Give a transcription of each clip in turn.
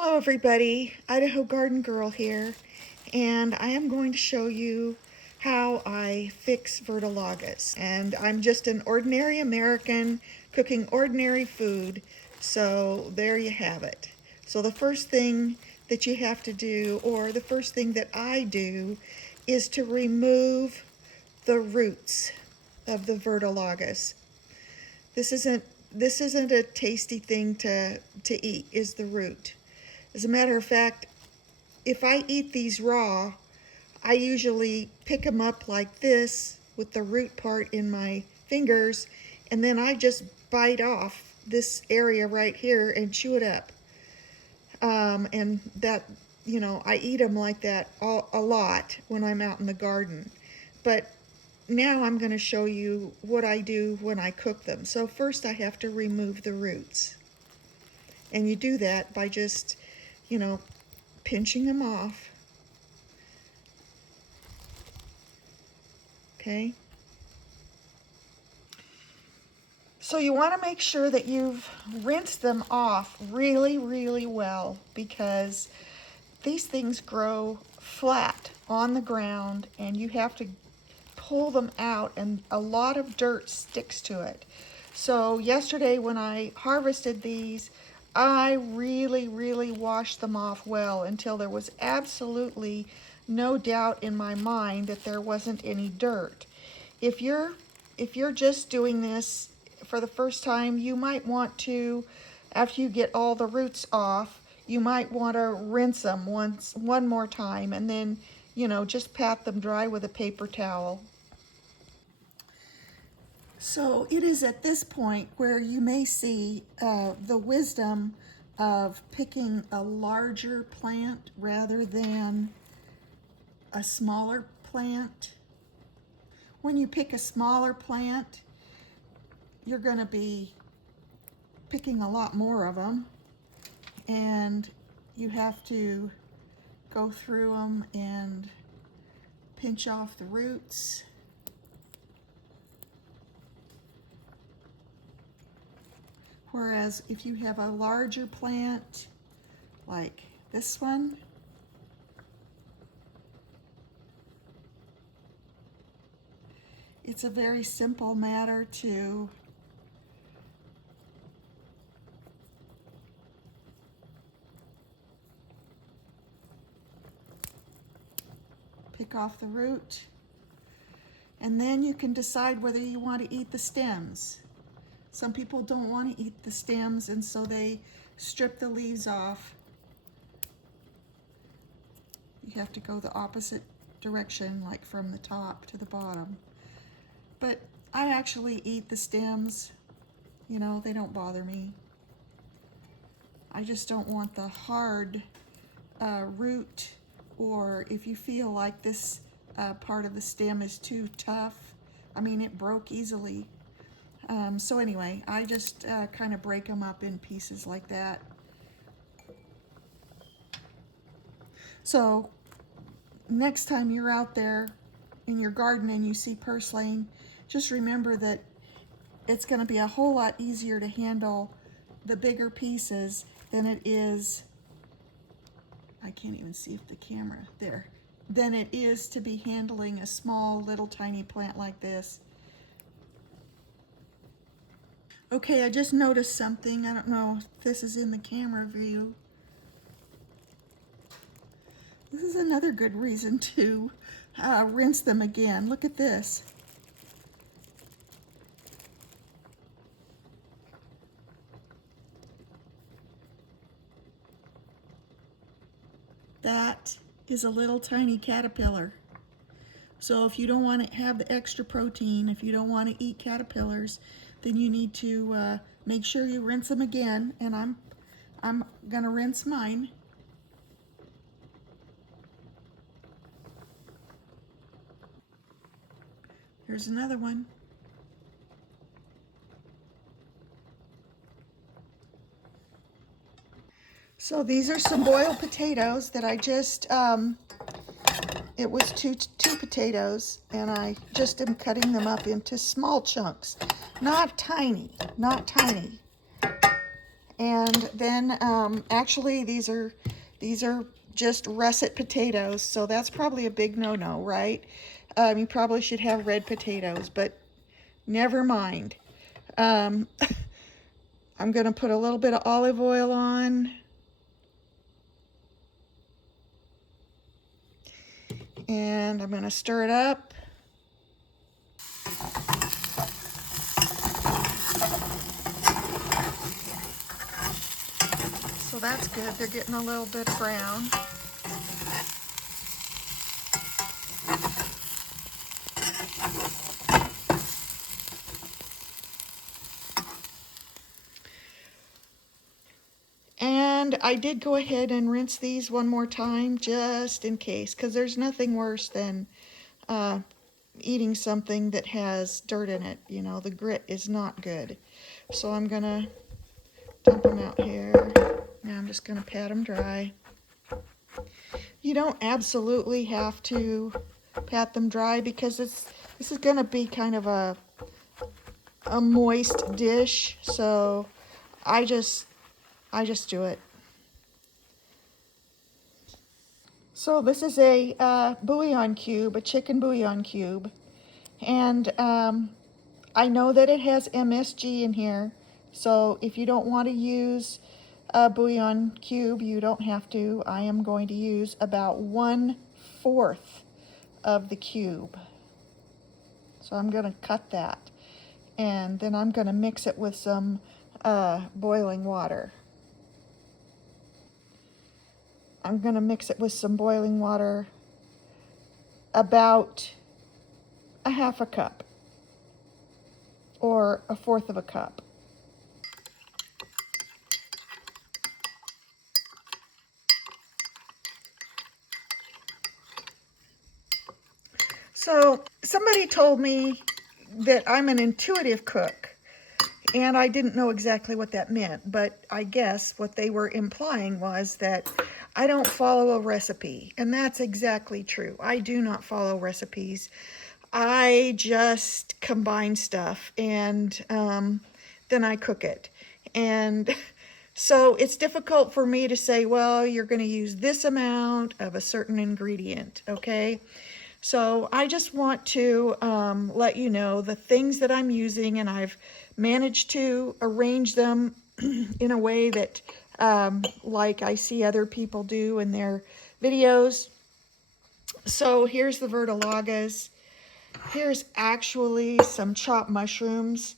Hello everybody, Idaho Garden Girl here, and I am going to show you how I fix verdolagas. And I'm just an ordinary American cooking ordinary food, so there you have it. So the first thing that you have to do, or the first thing that I do, is to remove the roots of the verdolagas. This isn't a tasty thing to eat, is the root. As a matter of fact, if I eat these raw, I usually pick them up like this with the root part in my fingers, and then I just bite off this area right here and chew it up. And that, I eat them like that a lot when I'm out in the garden. But now I'm going to show you what I do when I cook them. So first I have to remove the roots. And you do that by just, pinching them off. Okay. So you want to make sure that you've rinsed them off really, really well, because these things grow flat on the ground and you have to pull them out and a lot of dirt sticks to it. So yesterday when I harvested these, I really, really washed them off well until there was absolutely no doubt in my mind that there wasn't any dirt. If you're just doing this for the first time, you might want to, after you get all the roots off, you might want to rinse them one more time, and then, just pat them dry with a paper towel. So it is at this point where you may see the wisdom of picking a larger plant rather than a smaller plant. When you pick a smaller plant, you're going to be picking a lot more of them, and you have to go through them and pinch off the roots. Whereas if you have a larger plant like this one, it's a very simple matter to pick off the root, and then you can decide whether you want to eat the stems. Some people don't want to eat the stems, and so they strip the leaves off. You have to go the opposite direction, like from the top to the bottom. But I actually eat the stems. They don't bother me. I just don't want the hard root, or if you feel like this part of the stem is too tough. I mean, it broke easily. So anyway, I just kind of break them up in pieces like that. So next time you're out there in your garden and you see purslane, just remember that it's going to be a whole lot easier to handle the bigger pieces than it is, I can't even see if the camera, there, than it is to be handling a small little tiny plant like this. Okay, I just noticed something. I don't know if this is in the camera view. This is another good reason to rinse them again. Look at this. That is a little tiny caterpillar. So if you don't want to have the extra protein, if you don't want to eat caterpillars, then you need to make sure you rinse them again. And I'm gonna rinse mine. Here's another one. So these are some boiled potatoes that I just, it was two potatoes, and I just am cutting them up into small chunks. Not tiny, not tiny. And then actually these are just russet potatoes, so that's probably a big no-no, right? You probably should have red potatoes, but never mind. Um, I'm gonna put a little bit of olive oil on, and I'm gonna stir it up. So that's good. They're getting a little bit brown. And I did go ahead and rinse these one more time just in case, because there's nothing worse than uh, eating something that has dirt in it. You know, the grit is not good. So I'm gonna dump them out here. Now I'm just gonna pat them dry. You don't absolutely have to pat them dry because this is gonna be kind of a moist dish. So I just do it. So this is a bouillon cube, a chicken bouillon cube. And I know that it has MSG in here. So if you don't want to use a bouillon cube, you don't have to. I am going to use about 1/4 of the cube. So I'm going to cut that. And then I'm going to mix it with some boiling water. I'm going to mix it with some boiling water, about a 1/2 cup or 1/4 of a cup. So somebody told me that I'm an intuitive cook, and I didn't know exactly what that meant, but I guess what they were implying was that I don't follow a recipe, and that's exactly true. I do not follow recipes. I just combine stuff, and then I cook it. And so it's difficult for me to say, well, you're going to use this amount of a certain ingredient, okay? So I just want to let you know the things that I'm using, and I've managed to arrange them in a way that like I see other people do in their videos. So here's the verdolagas. Here's actually some chopped mushrooms.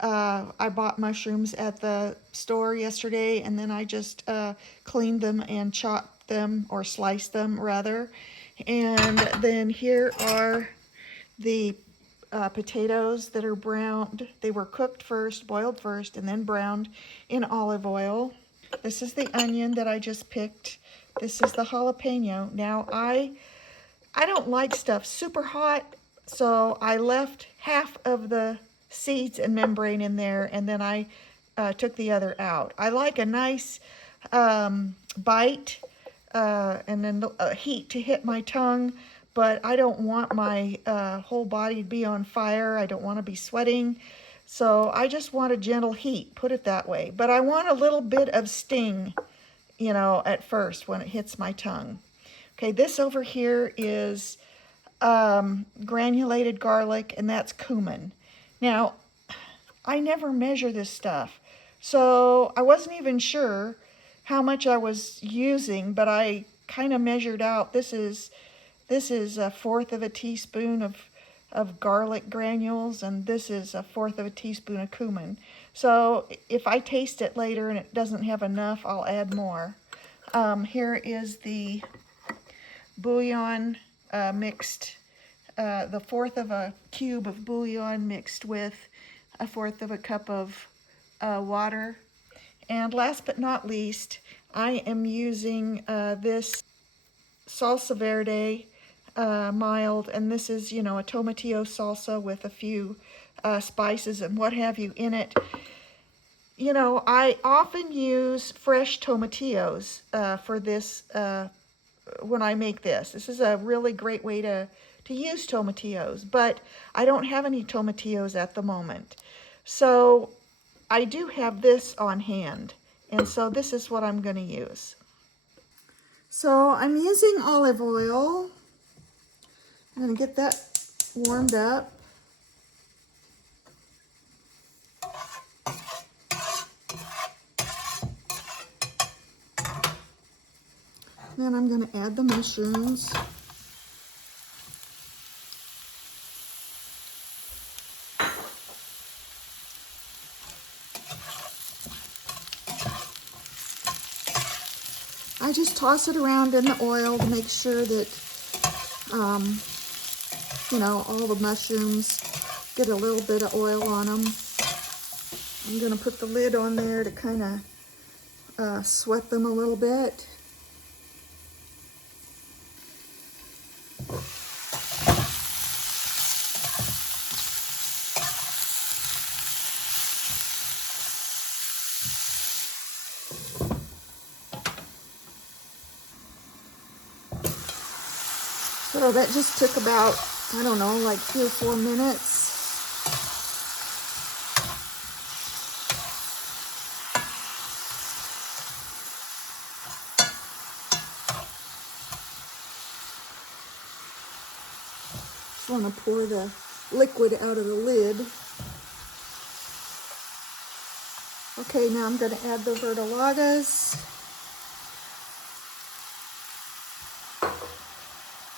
I bought mushrooms at the store yesterday, and then I just cleaned them and chopped them, or sliced them rather. And then here are the potatoes that are browned. They were cooked first, boiled first, and then browned in olive oil. This is the onion that I just picked. This is the jalapeno. Now I don't like stuff super hot, so I left half of the seeds and membrane in there, and then I took the other out. I like a nice bite and then heat to hit my tongue, but I don't want my whole body to be on fire. I don't want to be sweating. So I just want a gentle heat, put it that way. But I want a little bit of sting, you know, at first when it hits my tongue. Okay, this over here is granulated garlic, and that's cumin. Now, I never measure this stuff, so I wasn't even sure how much I was using, but I kind of measured out. This is 1/4 of a teaspoon of garlic granules, and this is 1/4 of a teaspoon of cumin. So if I taste it later and it doesn't have enough, I'll add more. Here is the bouillon mixed, the 1/4 of a cube of bouillon mixed with 1/4 of a cup of water. And last but not least, I am using this salsa verde mild, and this is, you know, a tomatillo salsa with a few spices and what have you in it. You know, I often use fresh tomatillos for this when I make this. This is a really great way to use tomatillos, but I don't have any tomatillos at the moment. So I do have this on hand, And so this is what I'm going to use. So I'm using olive oil. I'm going to get that warmed up. Then I'm going to add the mushrooms. I just toss it around in the oil to make sure that, you know, all the mushrooms get a little bit of oil on them. I'm going to put the lid on there to kind of sweat them a little bit. So that just took about, I don't know, like 3 or 4 minutes. Just want to pour the liquid out of the lid. Okay, now I'm going to add the verdolagas,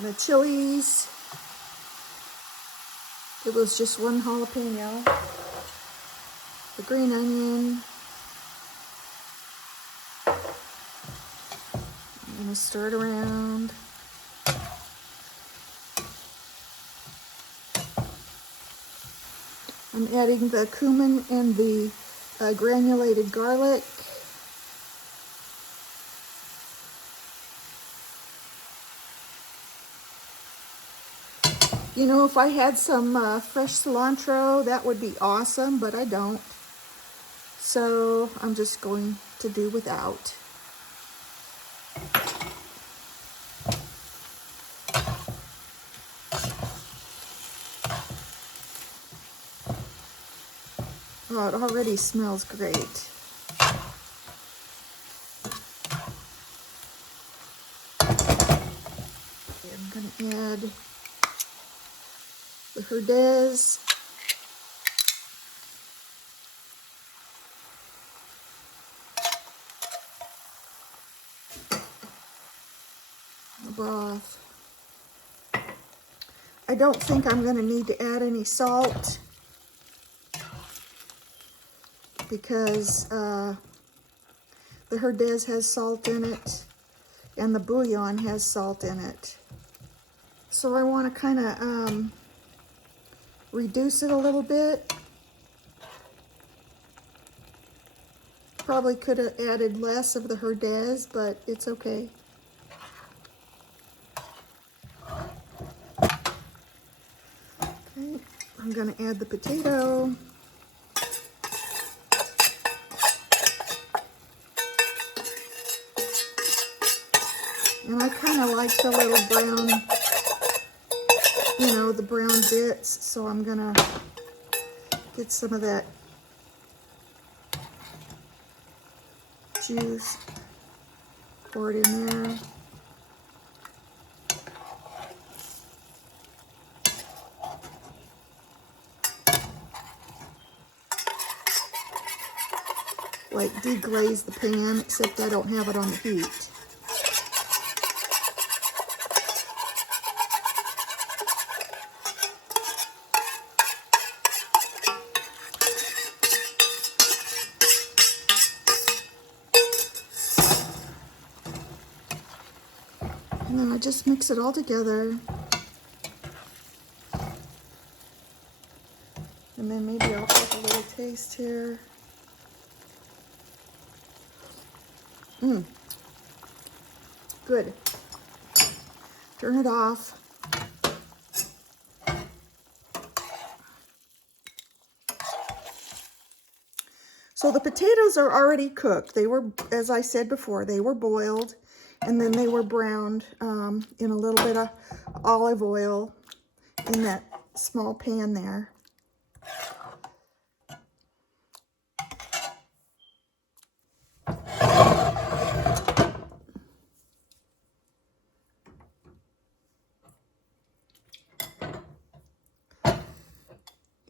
the chilies. It was just 1 jalapeno, the green onion. I'm going to stir it around. I'm adding the cumin and the granulated garlic. You know, if I had some fresh cilantro, that would be awesome, but I don't. So I'm just going to do without. Oh, it already smells great. I'm going to add the herdez. The broth. I don't think I'm going to need to add any salt because the herdez has salt in it and the bouillon has salt in it. So I want to kind of reduce it a little bit. Probably could have added less of the herdez, but it's okay. Okay, I'm going to add the potato. And I kind of like the little brown, you know, the brown bits, so I'm going to get some of that juice, pour it in there. Like deglaze the pan, except I don't have it on the heat. And then I just mix it all together. And then maybe I'll take a little taste here. Good. Turn it off. So the potatoes are already cooked. They were, as I said before, they were boiled and then they were browned in a little bit of olive oil in that small pan there.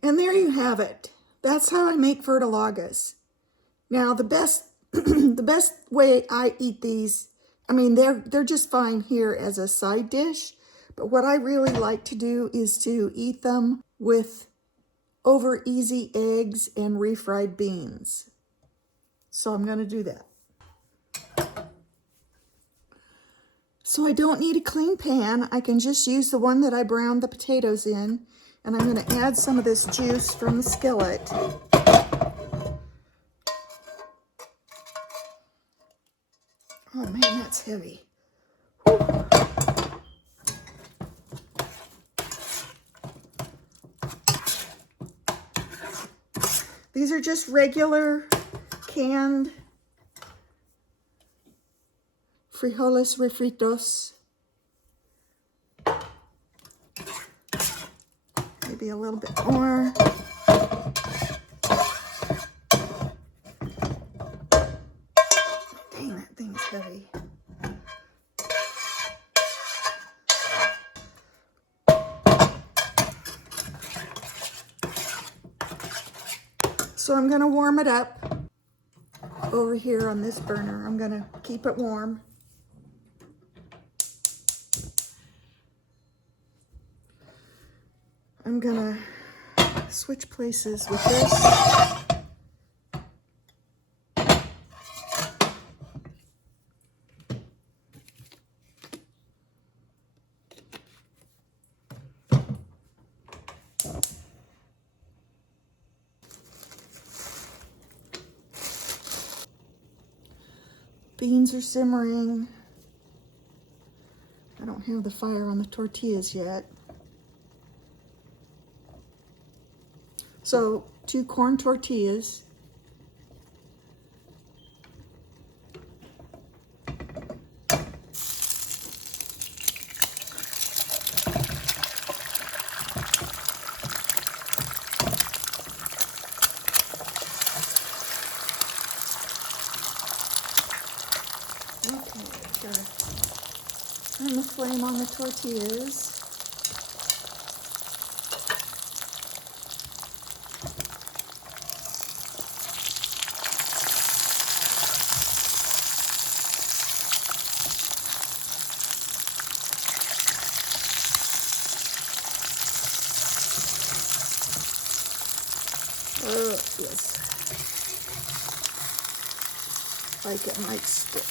And there you have it. That's how I make verdolagas. Now the best the best way I eat these, I mean they're just fine here as a side dish, but what I really like to do is to eat them with over easy eggs and refried beans. So I'm going to do that. So I don't need a clean pan. I can just use the one that I browned the potatoes in, and I'm going to add some of this juice from the skillet. Oh man, that's heavy. Whew. These are just regular canned frijoles refritos. Maybe a little bit more. Dang, that thing is heavy. So I'm going to warm it up over here on this burner. I'm going to keep it warm. I'm going to switch places with this. Beans are simmering. I don't have the fire on the tortillas yet. So 2 corn tortillas. Okay, gotta turn the flame on the tortillas. Oh, yes. Like it might stick.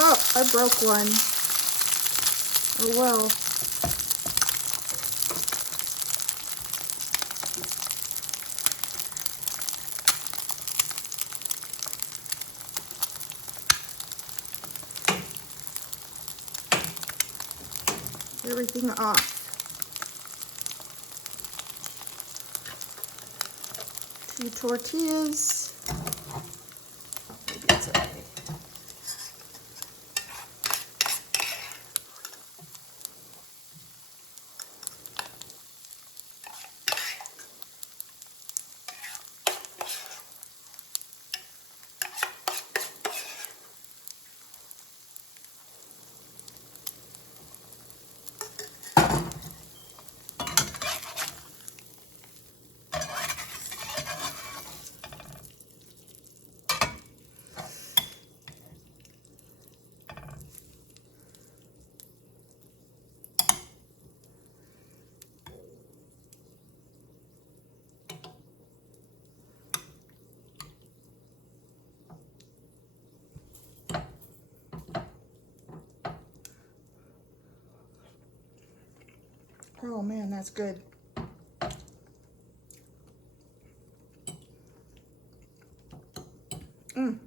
Oh, I broke one. Oh well. Everything off. 2 tortillas. Maybe it's okay. Oh man, that's good. Mm.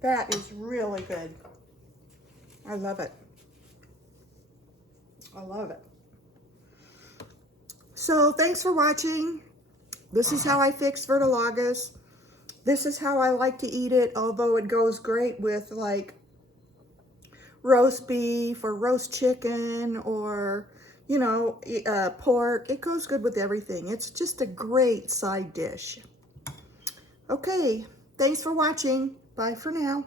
That is really good. I love it. I love it. So thanks for watching. This is how I fix verdolagas. This is how I like to eat it, although it goes great with like roast beef or roast chicken or, you know, pork. It goes good with everything. It's just a great side dish. Okay, thanks for watching. Bye for now.